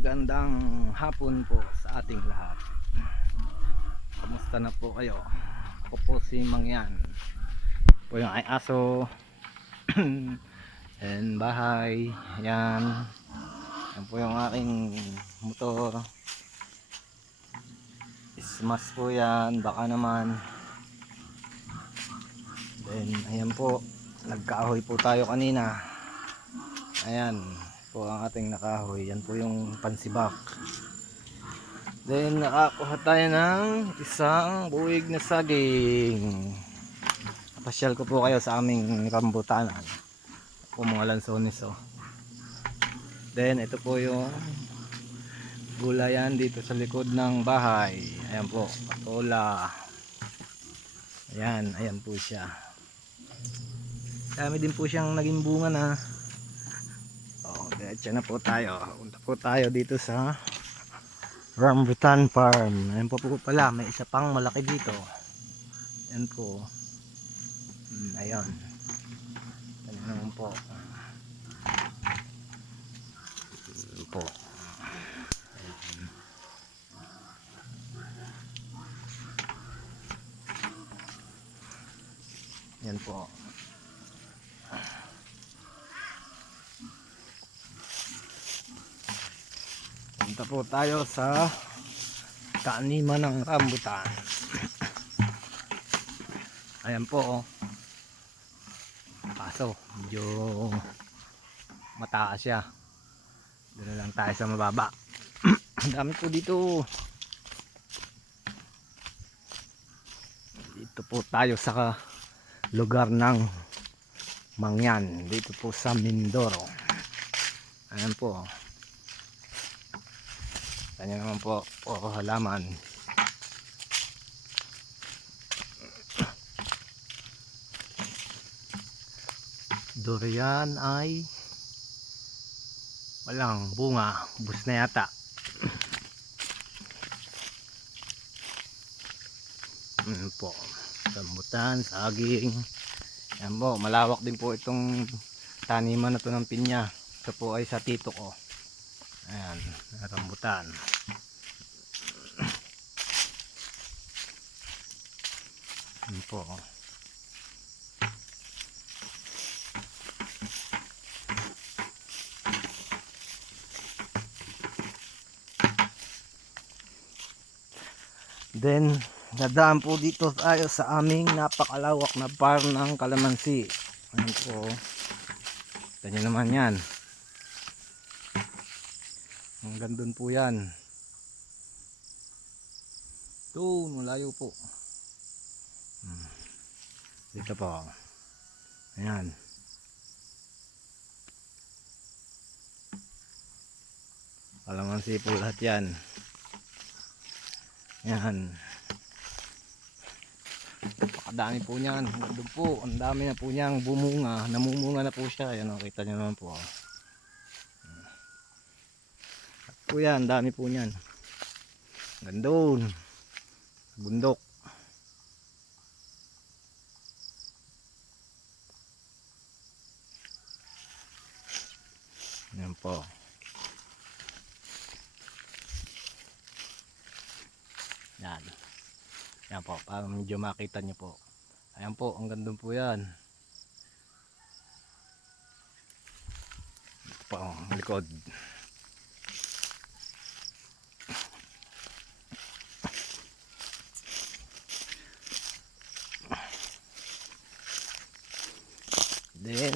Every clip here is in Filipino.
magandang hapon po sa ating lahat. Kamusta na po kayo? Ako po si Mangyan. Po yung ay aso. And bahay. Yan. Yan po yung aking motor. Ismas po yan. Baka naman. Then ayan po. Nagkaahoy po tayo kanina. Ayan po ang ating nakahoy. Yan po yung pansibak. Then nakakuha tayo ng isang buwig na saging. Pasyal ko po kayo sa aming rambutanan. Po mga lansones oh. Then ito po yung gulayan dito sa likod ng bahay. Ayan po, patola. Ayan, ayan po siya. Dami din po siyang naging bunga na. Diretso na po tayo. Punta po tayo dito sa Rambutan Farm. Ayun po po pala, may isa pang malaki dito. Ayan po. Hmm, ayun. Ayan naman po. Ayan po. Ayan. Ayan po. Punta po tayo sa kaaniman ng rambutan. Ayan po oh. Kaso, medyo mataas siya. Doon lang tayo sa mababa. Dami po dito. Dito po tayo sa lugar ng Mangyan. Dito po sa Mindoro. Ayan po. oh. Kanya naman po, puro halaman. Durian ay walang bunga, bus na yata. Ano po, rambutan, saging. Yan po, malawak din po itong taniman na to ng pinya. Ito po ay sa tito ko. Ayan, rambutan. Ayan po. Then, nadaan po dito tayo sa aming napakalawak na farm ng kalamansi. Ayan po. Ganyan naman yan. Hanggang doon po yan. Doon, malayo po. Hmm. Dito po. Ayan. Kalamansi po lahat yan. Ayan. Napakadami po niyan. Doon po, ang dami na po niyang bumunga. Namumunga na po siya. Ayan, oh, kita niyo naman po. oh. Po yan, dami po niyan. Gandun. Bundok. Yan po. Yan. Yan po, para medyo makita nyo po. Ayan po, ang gandun po yan. Ito po, ang likod.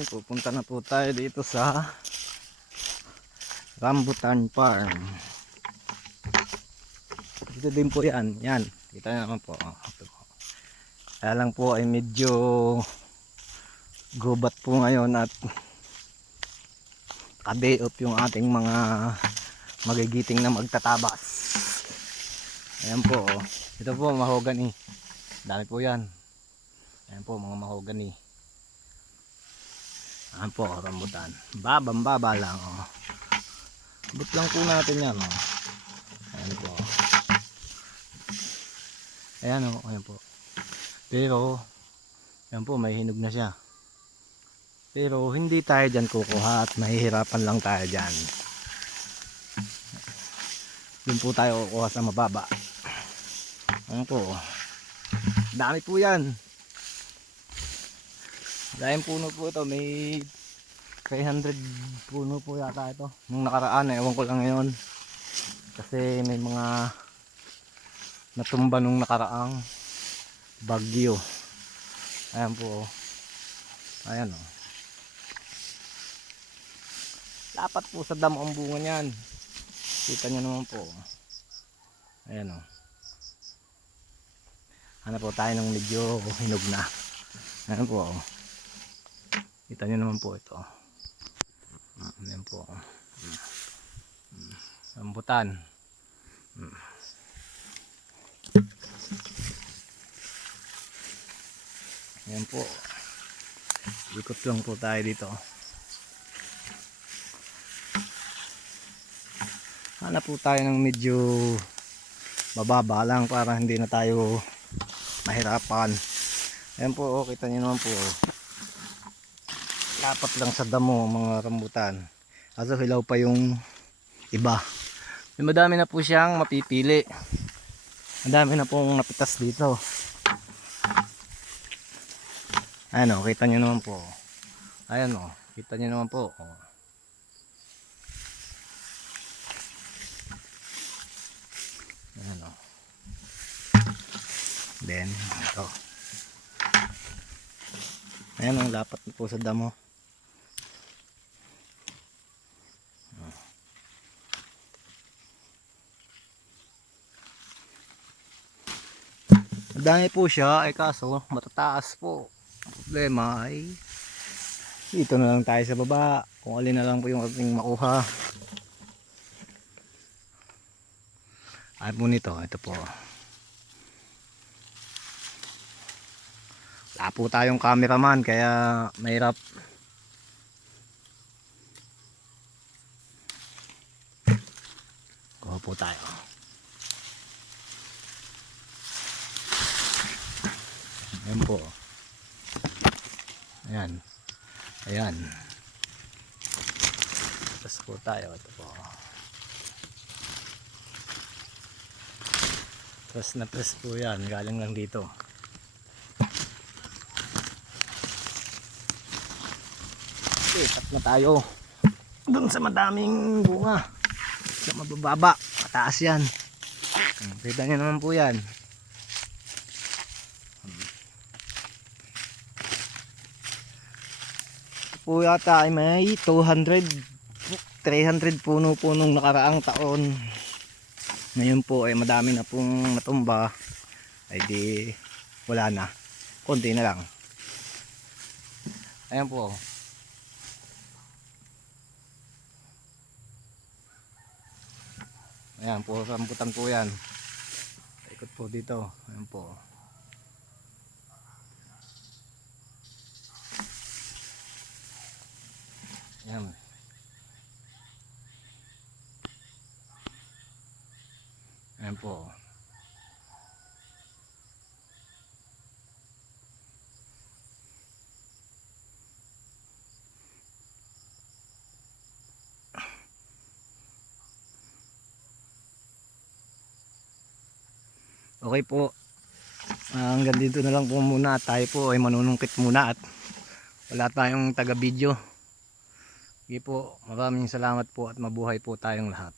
Pupunta na po tayo dito sa Rambutan Farm. Dito din po yan. Yan. Kita naman po. Kaya lang po ay medyo gubat po ngayon at kaday up yung ating mga magigiting na magtatabas. Ayan po. Ito po mahogany. Dami po yan. Ayan po mga mahogany. Ayan po, rambutan. Babang baba lang. Oh. But lang po natin yan. Oh. Ayan po. Ayan oh, ayan po. Pero, ayan po, may hinog na siya. Pero, hindi tayo dyan kukuha at mahihirapan lang tayo dyan. Doon po tayo kukuha sa mababa. Ano po? Dami po yan. Dahil puno po ito. May 300 puno po yata ito. Nung nakaraan, ewan ko lang ngayon. Kasi may mga natumba nung nakaraang bagyo. Ayan po. oh. Ayan o. Oh. Dapat po sa damo ang bunga niyan. Kita nyo naman po. Ayan o. Hanap po tayo ng medyo hinog na. Ayan po. oh. Kita nyo naman po ito. Mm, Ayan po. Mm. Mm. Rambutan. Mm. Ayan po. Ikot lang po tayo dito. Hanap po tayo ng medyo mababa lang para hindi na tayo mahirapan. Ayan po, oh, kita nyo naman po. Lapat lang sa damo mga rambutan. Kaso hilaw pa yung iba. May madami na po siyang mapipili. Madami na pong napitas dito. Ayan o, kita nyo naman po. Ayan o, kita nyo naman po. O. Ayan o. Then, ito. Ayan ang lapat po sa damo. Madami po siya, ay kaso matataas po. Problema ay dito na lang tayo sa baba. Kung alin na lang po yung ating makuha. Ay po nito, ito po. Wala po tayong cameraman kaya mahirap. Kuha po tayo. Ayan po. Ayan. Ayan. Tapos po tayo. Ito po. Press na press po yan. Galing lang dito. Okay, tap na tayo. Doon sa madaming bunga. Sa mabababa. Mataas yan. Kita nyo naman po yan. Po yata ay may 200 300 puno po nung nakaraang taon. Ngayon po ay madami na pong natumba. Ay di wala na. Konti na lang. Ayan po. Ayan po rambutan po yan. Ikot po dito. Ayan po Ayan. Ayan po. Okay po. Ah, hanggang dito na lang po muna. Tayo po ay manunungkit muna at wala tayong taga-video. Sige po, maraming salamat po at mabuhay po tayong lahat.